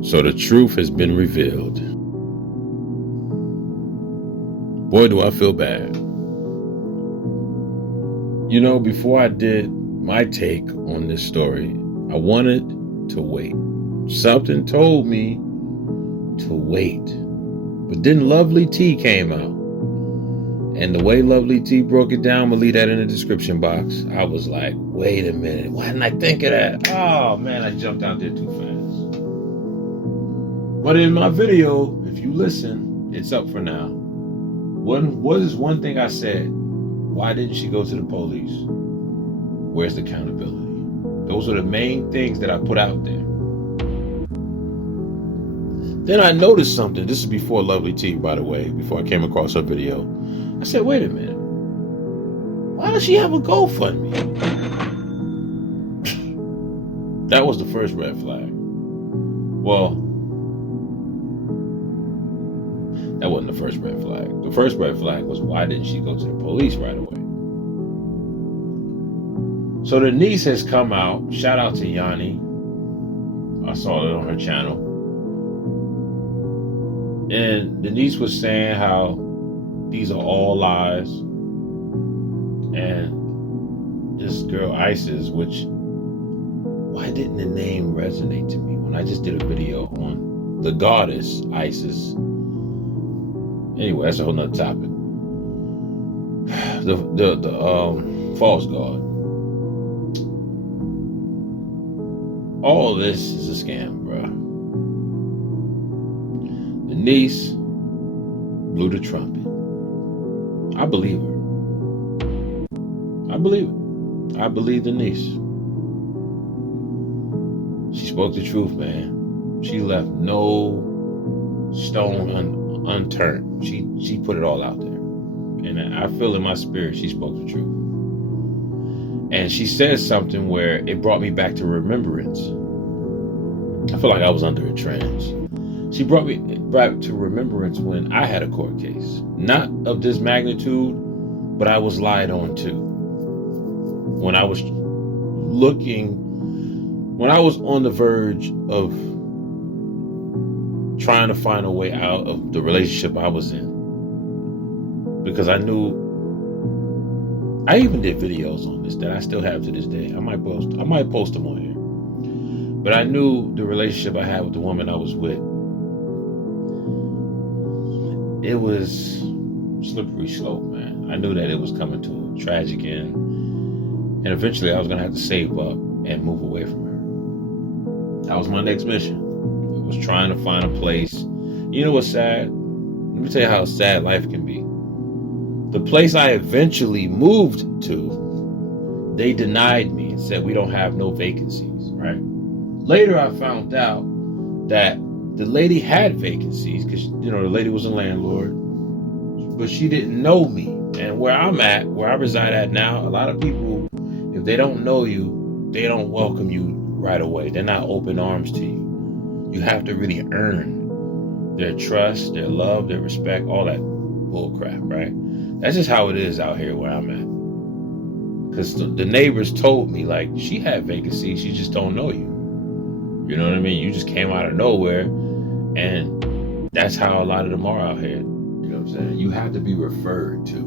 So the truth has been revealed. Boy, do I feel bad. You know, before I did my take on this story, I wanted to wait. Something told me to wait. But then Lovely T came out. And the way Lovely T broke it down, I'm going to leave that in the description box. I was like, wait a minute. Why didn't I think of that? Oh, man, I jumped out there too fast. But in my video, if you listen, it's up for now. What is one thing I said? Why didn't she go to the police? Where's the accountability? Those are the main things that I put out there. Then I noticed something. This is before Lovely T, by the way, before I came across her video. I said, wait a minute. Why does she have a GoFundMe? That was the first red flag. Well, that wasn't the first red flag. The first red flag was, why didn't she go to the police right away? So the niece has come out. Shout out to Yanni. I saw it on her channel. And the niece was saying how these are all lies. And this girl Isis, which, why didn't the name resonate to me when I just did a video on the goddess Isis? Anyway, that's a whole nother topic. The false god. All of this is a scam, bruh. The niece blew the trumpet. I believe her. I believe it. I believe the niece. She spoke the truth, man. She left no stone unturned. She put it all out there. And I feel in my spirit she spoke the truth. And she said something where it brought me back to remembrance. I feel like I was under a trance. She brought me back to remembrance when I had a court case. Not of this magnitude, but I was lied on too. When I was on the verge of trying to find a way out of the relationship I was in. Because I knew, I even did videos on this that I still have to this day. I might post them on here. But I knew the relationship I had with the woman I was with, it was slippery slope, man. I knew that it was coming to a tragic end. And eventually I was going to have to save up and move away from her. That was my next mission. I was trying to find a place. You know what's sad? Let me tell you how sad life can be. The place I eventually moved to, they denied me and said, we don't have no vacancies, right? Later I found out that the lady had vacancies because, you know, the lady was a landlord, but she didn't know me. And where I'm at, where I reside at now, a lot of people, if they don't know you, they don't welcome you right away. They're not open arms to you. You have to really earn their trust, their love, their respect, all that bull crap, right? That's just how it is out here where I'm at. Because the neighbors told me, like, she had vacancies, she just don't know you. You know what I mean? You just came out of nowhere, and that's how a lot of them are out here. You know what I'm saying? You have to be referred to.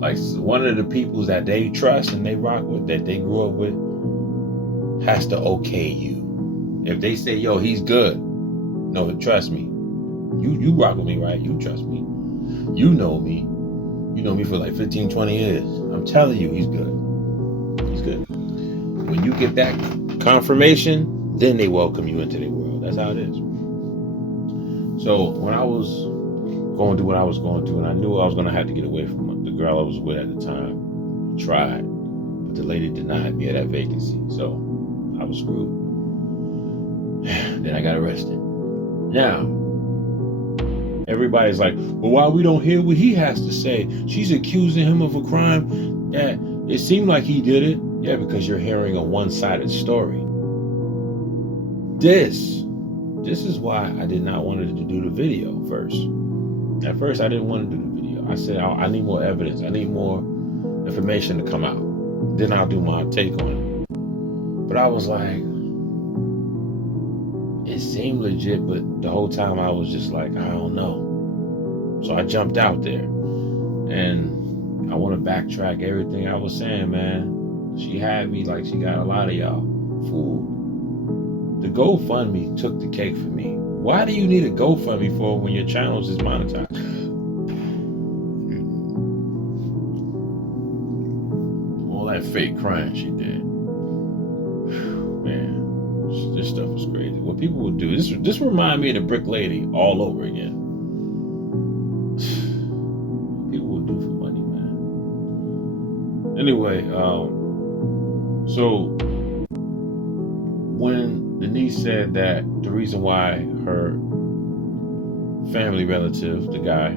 Like, one of the people that they trust and they rock with, that they grew up with, has to okay you. If they say, yo, he's good, no, trust me. You rock with me, right? You trust me. You know me. You know me for like 15, 20 years. I'm telling you, he's good. He's good. When you get that confirmation, then they welcome you into their world. That's how it is. So when I was going through what I was going through, and I knew I was going to have to get away from the girl I was with at the time, I tried, but the lady denied me of that vacancy. So I was screwed. Then I got arrested. Now, everybody's like, well, why we don't hear what he has to say? She's accusing him of a crime that it seemed like he did it. Yeah, because you're hearing a one-sided story. This is why I did not want to do the video first. At first, I didn't want to do the video. I said, I need more evidence. I need more information to come out. Then I'll do my take on it. But I was like, it seemed legit, but the whole time I was just like, I don't know. So I jumped out there, and I want to backtrack everything I was saying, man. She had me like she got a lot of y'all fooled. The GoFundMe took the cake for me. Why do you need a GoFundMe for when your channels is monetized? All that fake crying she did. Man, this stuff is crazy. What people will do, this remind me of the Brick Lady all over again. People will do for money, man. Anyway, so when Denise said that the reason why her family relative, the guy,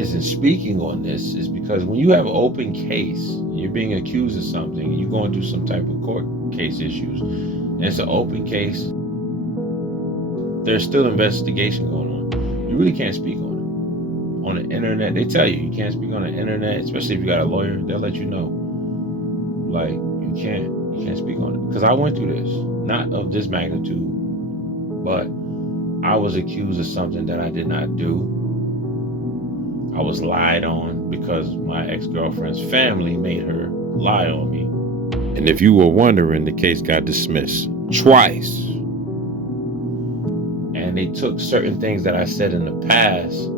isn't speaking on this is because when you have an open case, you're being accused of something, you're going through some type of court case issues, and it's an open case, there's still investigation going on. You really can't speak on it. On the internet, they tell you can't speak on the internet, especially if you got a lawyer, they'll let you know. Like, you can't speak on it. Because I went through this, not of this magnitude, but I was accused of something that I did not do. I was lied on because my ex-girlfriend's family made her lie on me. And if you were wondering, the case got dismissed twice. And they took certain things that I said in the past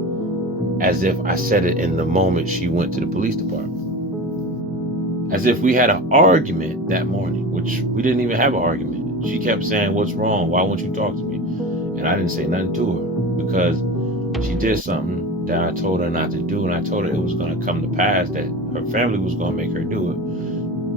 as if I said it in the moment she went to the police department. As if we had an argument that morning, which we didn't even have an argument. She kept saying, "What's wrong? Why won't you talk to me?" And I didn't say nothing to her because she did something that I told her not to do, and I told her it was going to come to pass, that her family was going to make her do it.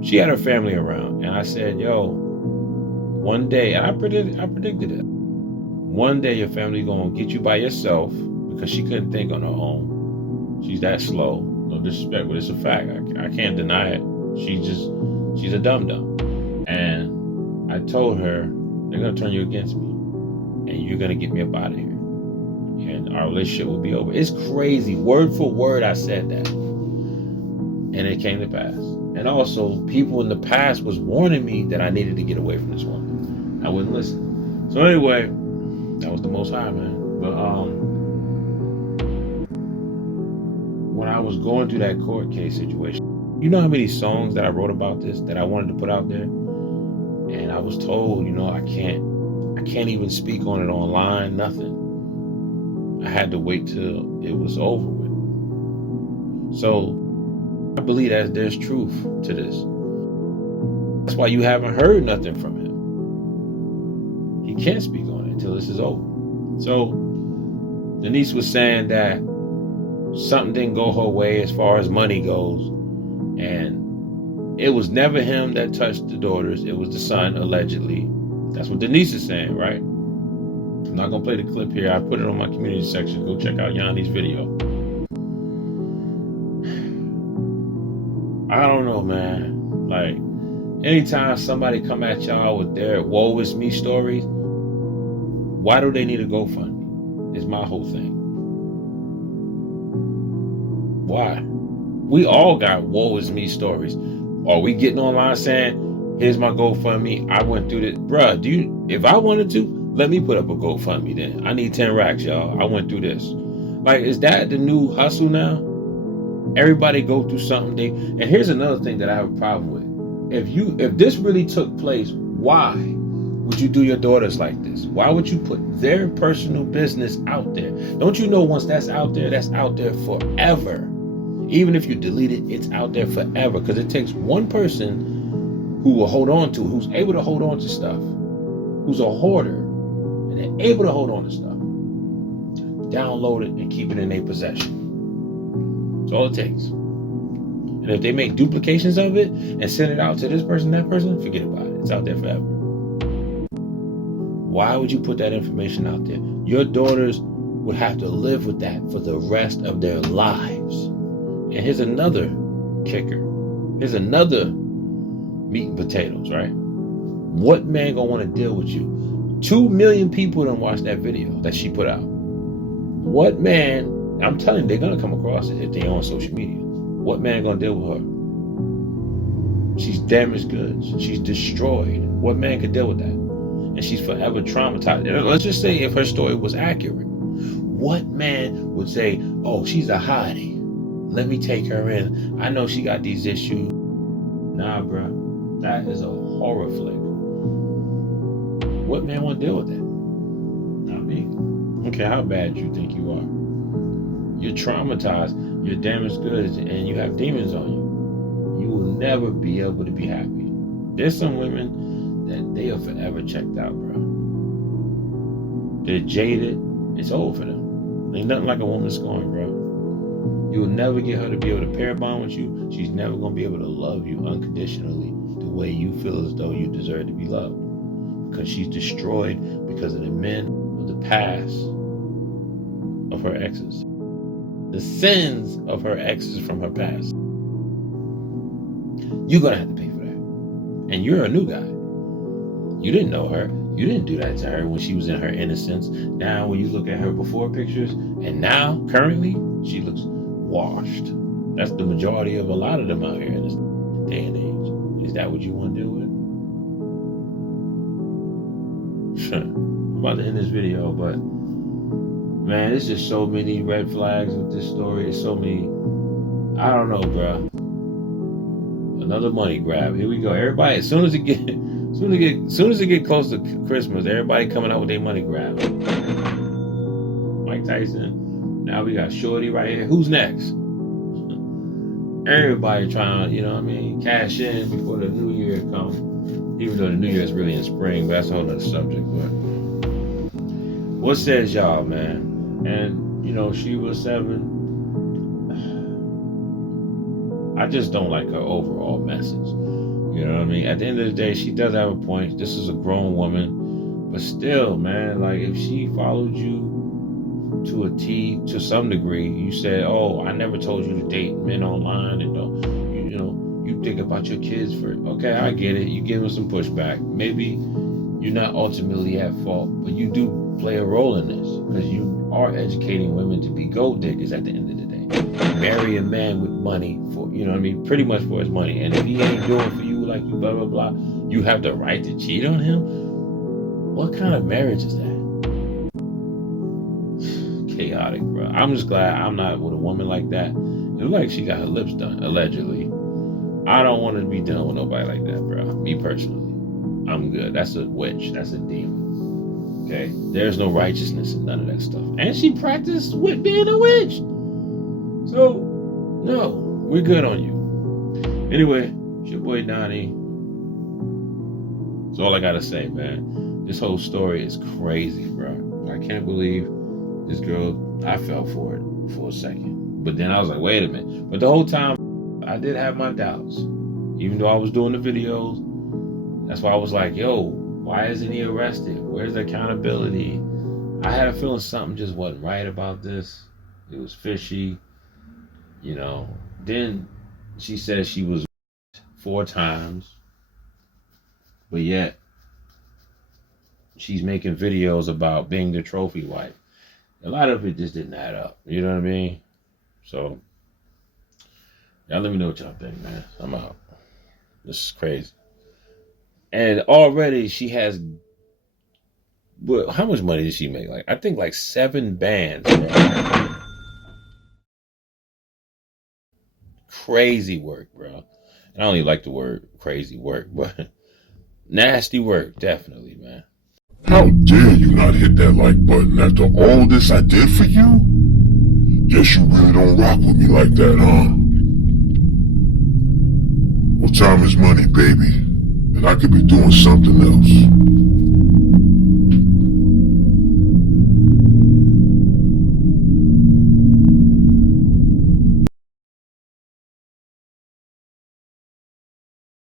She had her family around, and I said, yo, one day, and I predicted it. One day your family going to get you by yourself, because she couldn't think on her own. She's that slow. No disrespect, but it's a fact. I can't deny it. She's a dum-dum. And I told her, they're going to turn you against me, and you're going to get me up out of here. And our relationship will be over. It's crazy. Word for word, I said that. And it came to pass. And also, people in the past was warning me that I needed to get away from this woman. I wouldn't listen. So anyway, that was the Most High, man. But when I was going through that court case situation, you know how many songs that I wrote about this that I wanted to put out there? And I was told, I can't even speak on it online, nothing. I had to wait till it was over with. So I believe that there's truth to this. That's why you haven't heard nothing from him. He can't speak on it until this is over. So Denise was saying that something didn't go her way as far as money goes. And it was never him that touched the daughters. It was the son, allegedly. That's what Denise is saying, right? I'm not going to play the clip here. I put it on my community section. Go check out Yanni's video. I don't know, man. Like, anytime somebody come at y'all with their woe is me stories, why do they need a GoFundMe? Is my whole thing. Why? We all got woe is me stories. Are we getting online saying, here's my GoFundMe, I went through this? Bruh, if I wanted to, let me put up a GoFundMe then. I need 10 racks, y'all. I went through this. Like, is that the new hustle now? Everybody go through something. And here's another thing that I have a problem with. If this really took place, why would you do your daughters like this? Why would you put their personal business out there? Don't you know once that's out there forever? Even if you delete it, it's out there forever. Because it takes one person who will hold on to, who's able to hold on to stuff, who's a hoarder, and they're able to hold on to stuff, download it and keep it in their possession. That's all it takes. And if they make duplications of it and send it out to this person, that person, forget about it. It's out there forever. Why would you put that information out there? Your daughters would have to live with that for the rest of their lives. And here's another kicker. Here's another meat and potatoes, right? What man gonna want to deal with you? 2 million people done watched that video that she put out. What man, I'm telling you, they're gonna come across it if they're on social media. What man gonna deal with her? She's damaged goods. She's destroyed. What man could deal with that? and she's forever traumatized. And let's just say if her story was accurate, what man would say, oh, she's a hottie, let me take her in, I know she got these issues? Nah, bro, that is a horror flick. What man want to deal with that? Not me. Okay, how bad you think you are? You're traumatized, you're damaged goods, and you have demons on you. You will never be able to be happy. There's some women that they are forever checked out, bro. They're jaded. It's over for them. Ain't nothing like a woman scorned, bro. You will never get her to be able to pair bond with you. She's never going to be able to love you unconditionally the way you feel as though you deserve to be loved. Because she's destroyed because of the men of the past of her exes. The sins of her exes from her past. You're going to have to pay for that. And you're a new guy. You didn't know her. You didn't do that to her when she was in her innocence. Now, when you look at her before pictures, and now, currently, she looks washed. That's the majority of a lot of them out here in this day and age. Is that what you want to deal with? I'm about to end this video, but man, there's just so many red flags with this story. There's so many. I don't know, bro. Another money grab. Here we go. Everybody, as soon as it get close to Christmas, everybody coming out with their money grab. Mike Tyson. Now we got Shorty right here. Who's next? Everybody trying to, cash in before the new year comes. Even though the new year is really in spring, but that's a whole other subject. But what says y'all, man? And she was 7. I just don't like her overall message. You know what I mean? At the end of the day, she does have a point. This is a grown woman. But still, man, like if she followed you to a T to some degree, you said, oh, I never told you to date men online and don't, you think about your kids first. Okay, I get it. You give them some pushback. Maybe you're not ultimately at fault, but you do play a role in this because you are educating women to be gold diggers at the end of the day. Marry a man with money for, pretty much for his money. And if he ain't doing for you like you blah, blah, blah, you have the right to cheat on him? What kind of marriage is that? Chaotic, bro. I'm just glad I'm not with a woman like that. It looks like she got her lips done, allegedly. I don't want to be done with nobody like that, bro. Me personally. I'm good. That's a witch. That's a demon. Okay? There's no righteousness in none of that stuff. And she practiced with being a witch. So, no. We're good on you. Anyway, it's your boy Donnie. That's all I gotta say, man. This whole story is crazy, bro. I can't believe this girl, I fell for it for a second. But then I was like, wait a minute. But the whole time, I did have my doubts. Even though I was doing the videos, that's why I was like, yo, why isn't he arrested? Where's the accountability? I had a feeling something just wasn't right about this. It was fishy. Then she said she was 4 times. But yet, she's making videos about being the trophy wife. A lot of it just didn't add up. You know what I mean? So, y'all let me know what y'all think, man. I'm out. This is crazy. And already she has, how much money did she make? I think 7 bands, bro. Crazy work, bro. I don't even like the word crazy work, but nasty work, definitely, man. How dare you not hit that like button after all this I did for you? Guess you really don't rock with me like that, huh? Well, time is money, baby. And I could be doing something else.